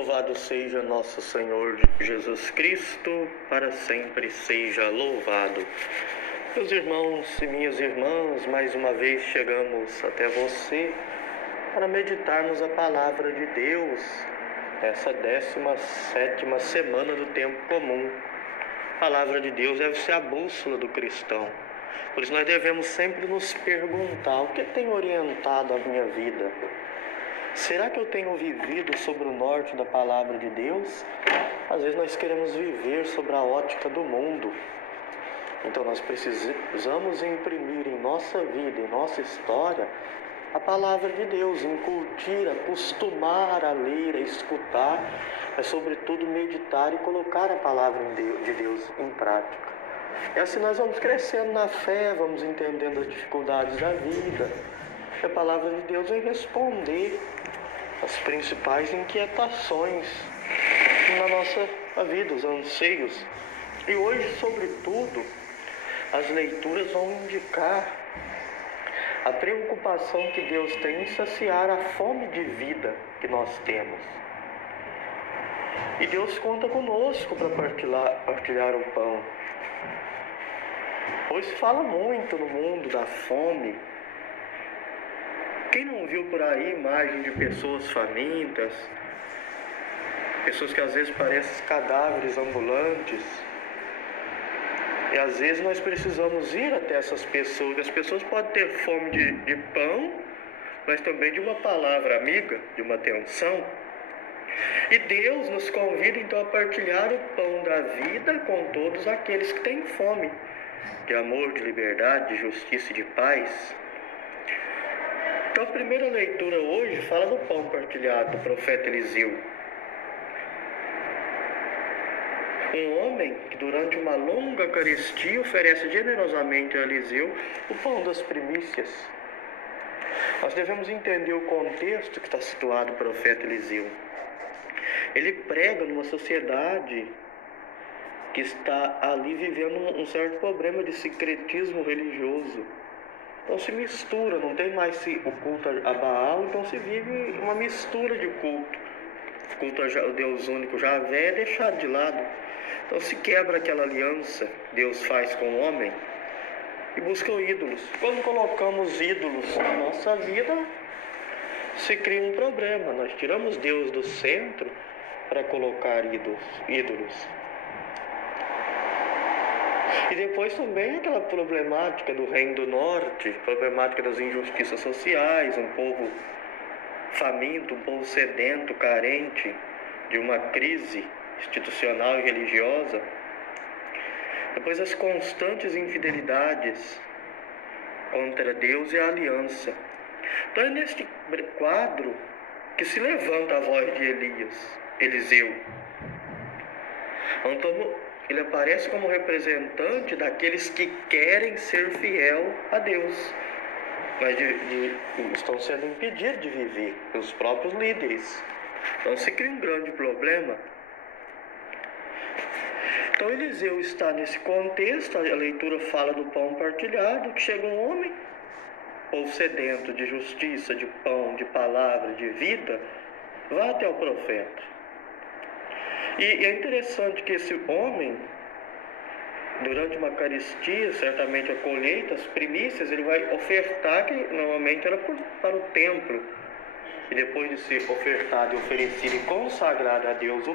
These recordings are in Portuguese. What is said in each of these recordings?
Louvado seja nosso Senhor Jesus Cristo, para sempre seja louvado. Meus irmãos e minhas irmãs, mais uma vez chegamos até você para meditarmos a palavra de Deus, essa 17ª semana do tempo comum. A palavra de Deus deve ser a bússola do cristão. Por isso nós devemos sempre nos perguntar: o que tem orientado a minha vida? Será que eu tenho vivido sobre o norte da palavra de Deus? Às vezes nós queremos viver sobre a ótica do mundo. Então nós precisamos imprimir em nossa vida, em nossa história, a palavra de Deus, incutir, acostumar a ler, a escutar, mas sobretudo meditar e colocar a palavra de Deus em prática. E assim nós vamos crescendo na fé, vamos entendendo as dificuldades da vida. A palavra de Deus vem responder as principais inquietações na nossa vida, os anseios. E hoje, sobretudo, as leituras vão indicar a preocupação que Deus tem em saciar a fome de vida que nós temos. E Deus conta conosco para partilhar o pão. Hoje se fala muito no mundo da fome. Quem não viu por aí imagem de pessoas famintas, pessoas que às vezes parecem cadáveres ambulantes? E às vezes nós precisamos ir até essas pessoas. As pessoas podem ter fome de pão, mas também de uma palavra amiga, de uma atenção. E Deus nos convida então a partilhar o pão da vida com todos aqueles que têm fome de amor, de liberdade, de justiça e de paz. Então a primeira leitura hoje fala do pão partilhado do profeta Eliseu. Um homem que durante uma longa carestia oferece generosamente a Eliseu o pão das primícias. Nós devemos entender o contexto que está situado o profeta Eliseu. Ele prega numa sociedade que está ali vivendo um certo problema de sincretismo religioso. Então se mistura, não tem mais o culto a Baal, então se vive uma mistura de culto. O culto ao Deus único Javé é deixado de lado. Então se quebra aquela aliança que Deus faz com o homem e busca ídolos. Quando colocamos ídolos na nossa vida, se cria um problema. Nós tiramos Deus do centro para colocar ídolos. E depois também aquela problemática do Reino do Norte, problemática das injustiças sociais, um povo faminto, um povo sedento, carente de uma crise institucional e religiosa. Depois as constantes infidelidades contra Deus e a aliança. Então é neste quadro que se levanta a voz de Eliseu. Então, ele aparece como representante daqueles que querem ser fiel a Deus, mas estão sendo impedidos de viver pelos próprios líderes. Então se cria um grande problema. Então Eliseu está nesse contexto, a leitura fala do pão partilhado, que chega um homem, povo sedento de justiça, de pão, de palavra, de vida, vá até o profeta. E é interessante que esse homem, durante uma carestia, certamente a colheita, as primícias, ele vai ofertar, que normalmente era para o templo. E depois de ser ofertado e oferecido e consagrado a Deus o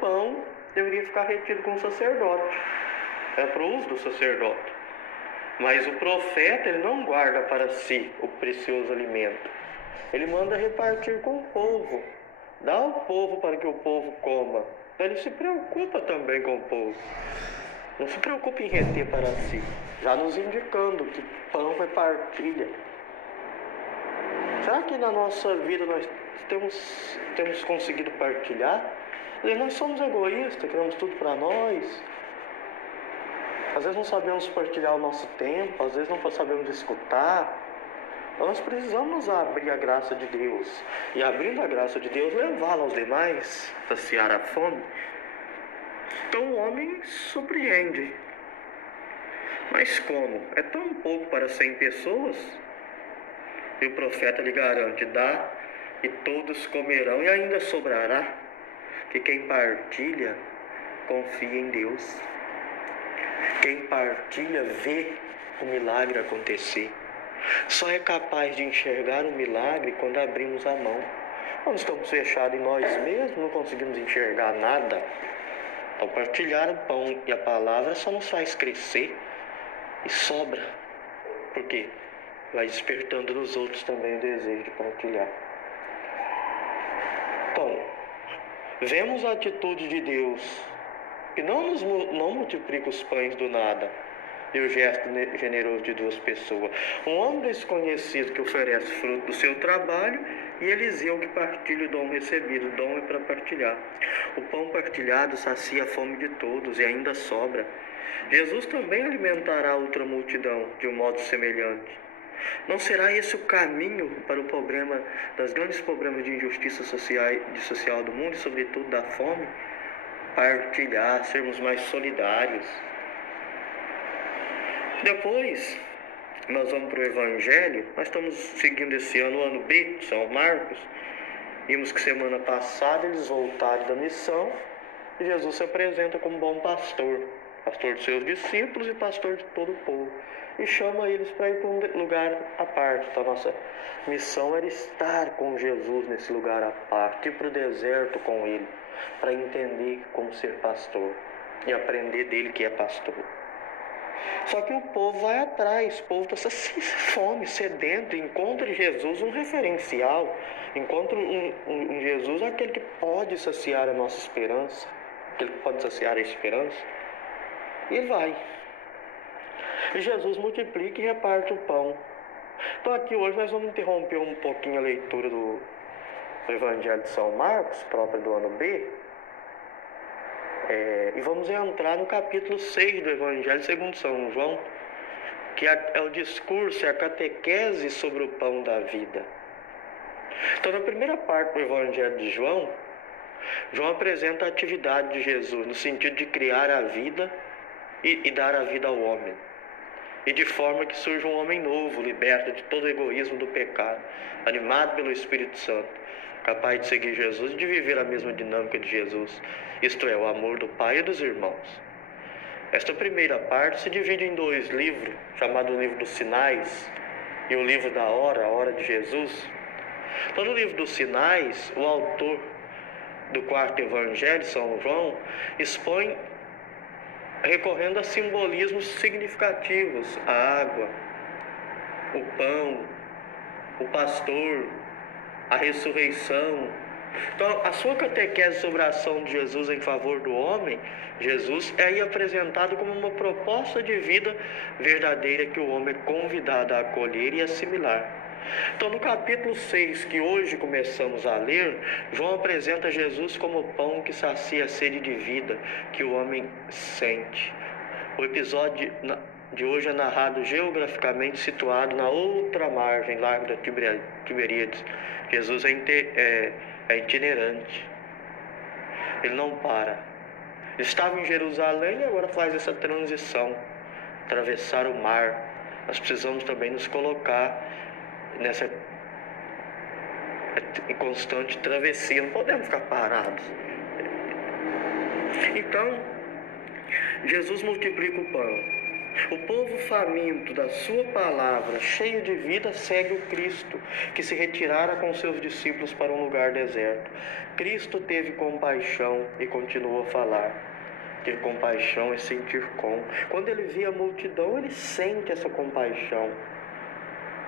pão deveria ficar retido com o sacerdote. Era para o uso do sacerdote. Mas o profeta, ele não guarda para si o precioso alimento. Ele manda repartir com o povo. Dá ao povo para que o povo coma. Então ele se preocupa também com o povo. Não se preocupa em reter para si. Já nos indicando que pão é partilha. Será que na nossa vida nós temos conseguido partilhar? Nós somos egoístas, queremos tudo para nós. Às vezes não sabemos partilhar o nosso tempo, às vezes não sabemos escutar. Então nós precisamos abrir a graça de Deus. E abrindo a graça de Deus, levá-la aos demais, saciar a fome. Então o homem surpreende. Mas como? É tão pouco para 100 pessoas? E o profeta lhe garante: dá e todos comerão e ainda sobrará, que quem partilha confia em Deus. Quem partilha vê o milagre acontecer. Só é capaz de enxergar o milagre quando abrimos a mão. Quando estamos fechados em nós mesmos, não conseguimos enxergar nada. Então, partilhar o pão e a palavra só nos faz crescer e sobra. Por quê? Vai despertando nos outros também o desejo de partilhar. Então, vemos a atitude de Deus, que não multiplica os pães do nada, e o gesto generoso de duas pessoas. Um homem desconhecido que oferece fruto do seu trabalho, e Eliseu que partilha o dom recebido. O dom é para partilhar. O pão partilhado sacia a fome de todos e ainda sobra. Jesus também alimentará outra multidão de um modo semelhante. Não será esse o caminho para o problema, das grandes problemas de injustiça social do mundo e sobretudo da fome? Partilhar, sermos mais solidários. Depois, nós vamos para o Evangelho. Nós estamos seguindo esse ano, o ano B, São Marcos. Vimos que semana passada eles voltaram da missão e Jesus se apresenta como bom pastor. Pastor dos seus discípulos e pastor de todo o povo. E chama eles para ir para um lugar à parte. Então, a nossa missão era estar com Jesus nesse lugar à parte, ir para o deserto com ele, para entender como ser pastor e aprender dele que é pastor. Só que o povo vai atrás, o povo está fome, sedento, encontra em Jesus um referencial, encontra em Jesus aquele que pode saciar a nossa esperança, aquele que pode saciar a esperança, e ele vai. E Jesus multiplica e reparte o pão. Então aqui hoje nós vamos interromper um pouquinho a leitura do Evangelho de São Marcos, próprio do ano B, e vamos entrar no capítulo 6 do Evangelho segundo São João, que é o discurso, é a catequese sobre o pão da vida. Então, na primeira parte do Evangelho de João, João apresenta a atividade de Jesus, no sentido de criar a vida e dar a vida ao homem. E de forma que surja um homem novo, liberto de todo o egoísmo do pecado, animado pelo Espírito Santo, capaz de seguir Jesus e de viver a mesma dinâmica de Jesus, isto é, o amor do Pai e dos irmãos. Esta primeira parte se divide em dois livros, chamado o livro dos Sinais e o livro da Hora, a Hora de Jesus. Então, no livro dos Sinais, o autor do quarto Evangelho, São João, expõe recorrendo a simbolismos significativos: a água, o pão, o pastor, a ressurreição. Então, a sua catequese sobre a ação de Jesus em favor do homem, Jesus é aí apresentado como uma proposta de vida verdadeira que o homem é convidado a acolher e assimilar. Então, no capítulo 6, que hoje começamos a ler, João apresenta Jesus como o pão que sacia a sede de vida que o homem sente. O episódio de hoje é narrado geograficamente situado na outra margem, largo da Tiberíades. Jesus é itinerante. Ele não para. Ele estava em Jerusalém e agora faz essa transição, atravessar o mar. Nós precisamos também nos colocar nessa constante travessia, não podemos ficar parados. Então, Jesus multiplica o pão. O povo faminto da sua palavra, cheio de vida, segue o Cristo, que se retirara com seus discípulos para um lugar deserto. Cristo teve compaixão e continuou a falar. Ter compaixão é sentir com. Quando ele vê a multidão, ele sente essa compaixão.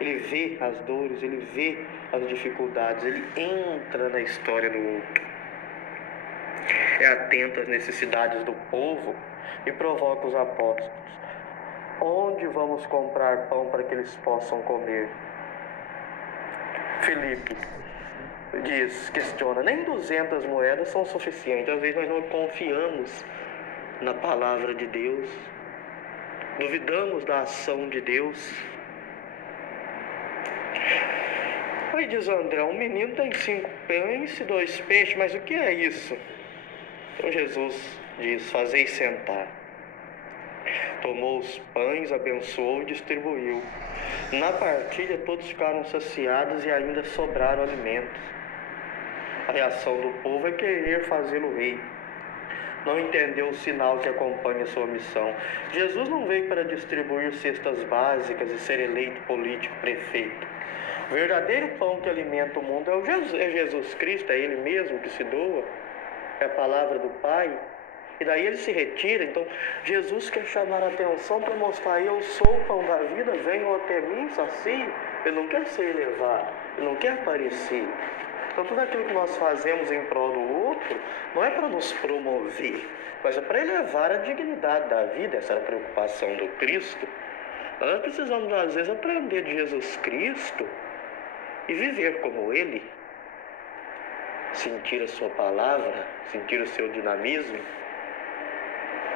Ele vê as dores, ele vê as dificuldades, ele entra na história do outro. É atento às necessidades do povo e provoca os apóstolos. Onde vamos comprar pão para que eles possam comer? Filipe questiona, nem 200 moedas são suficientes. Às vezes nós não confiamos na palavra de Deus, duvidamos da ação de Deus. Aí diz André, um menino tem 5 pães e 2 peixes, mas o que é isso? Então Jesus diz, fazei sentar. Tomou os pães, abençoou e distribuiu. Na partilha todos ficaram saciados e ainda sobraram alimentos. A reação do povo é querer fazê-lo rei. Não entendeu o sinal que acompanha sua missão. Jesus não veio para distribuir cestas básicas e ser eleito político prefeito. O verdadeiro pão que alimenta o mundo é Jesus Cristo, é Ele mesmo que se doa, é a palavra do Pai. E daí Ele se retira. Então Jesus quer chamar a atenção para mostrar: eu sou o pão da vida, venham até mim, sacio. Ele não quer ser elevado, Ele não quer aparecer. Então tudo aquilo que nós fazemos em prol do outro não é para nos promover, mas é para elevar a dignidade da vida. Essa era a preocupação do Cristo. Nós precisamos às vezes aprender de Jesus Cristo e viver como Ele, sentir a sua palavra, sentir o seu dinamismo.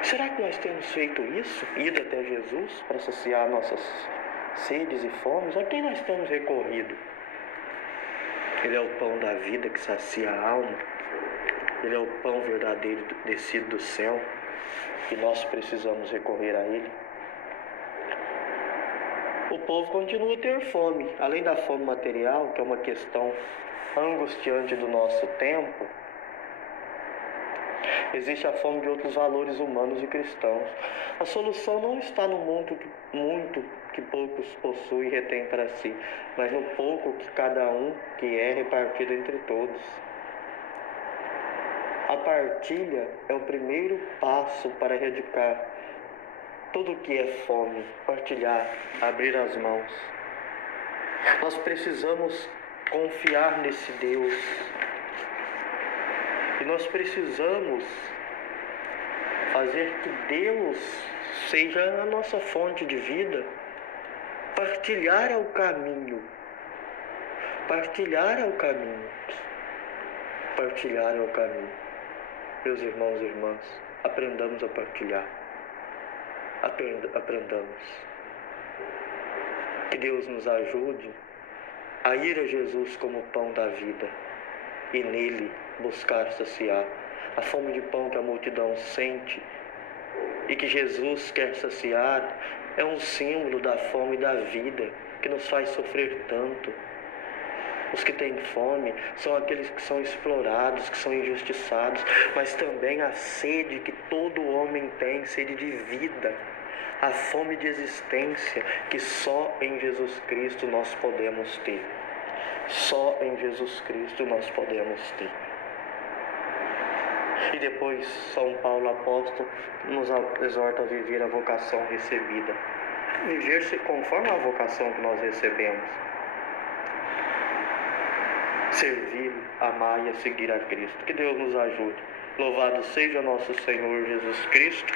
Será que nós temos feito isso? Ido até Jesus para saciar nossas sedes e fomes? A quem nós temos recorrido? Ele é o pão da vida que sacia a alma. Ele é o pão verdadeiro descido do céu. E nós precisamos recorrer a Ele. O povo continua a ter fome. Além da fome material, que é uma questão angustiante do nosso tempo, existe a fome de outros valores humanos e cristãos. A solução não está no muito que poucos possuem e retêm para si, mas no pouco que cada um que é repartido entre todos. A partilha é o primeiro passo para erradicar tudo o que é fome, partilhar, abrir as mãos. Nós precisamos confiar nesse Deus. E nós precisamos fazer que Deus seja a nossa fonte de vida. Partilhar é o caminho. Partilhar é o caminho. Partilhar é o caminho. Meus irmãos e irmãs, aprendamos a partilhar. Aprendamos. Que Deus nos ajude a ir a Jesus como o pão da vida e nele buscar saciar a fome de pão que a multidão sente e que Jesus quer saciar. É um símbolo da fome da vida que nos faz sofrer tanto. Os que têm fome são aqueles que são explorados, que são injustiçados, mas também a sede que todo homem tem, sede de vida, a fome de existência que só em Jesus Cristo nós podemos ter. Só em Jesus Cristo nós podemos ter. E depois São Paulo apóstolo nos exorta a viver a vocação recebida. Viver-se conforme a vocação que nós recebemos. Servir, amar e a seguir a Cristo. Que Deus nos ajude. Louvado seja nosso Senhor Jesus Cristo.